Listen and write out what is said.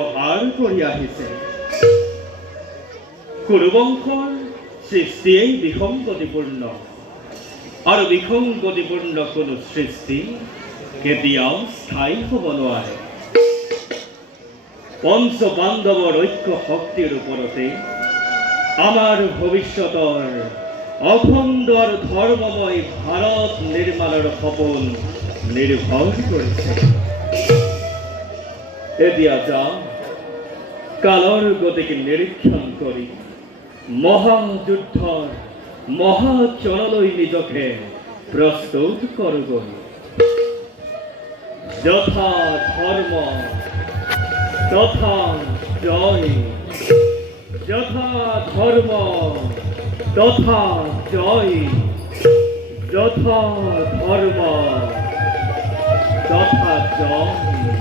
ব্যৱহাৰ কৰি আহিছে। কুৰুবংশৰ সৃষ্টিয়েই বিসংগতিপূৰ্ণ আৰু বিসংগতিপূৰ্ণ কোনো সৃষ্টি কেতিয়াও স্থায়ী হ'ব নোৱাৰে। পঞ্চ পাণ্ডৱৰ ঐক্য শক্তিৰ ওপৰতে আমাৰ ভৱিষ্যতৰ অখণ্ড আৰু ধৰ্মময় ভাৰত নিৰ্মাণৰ সপোন নিৰ্ভৰ কৰিছে। এতিয়া যাওঁ কালৰ গতিকে নিৰীক্ষণ কৰি মহাযুদ্ধৰ মহাচৰণলৈ নিজকে প্ৰস্তুত কৰোঁগৈ। যথা ধৰ্ম তথা জয়, যথা ধর্ম তথা জয়, যথা ধর্ম তথা জয়।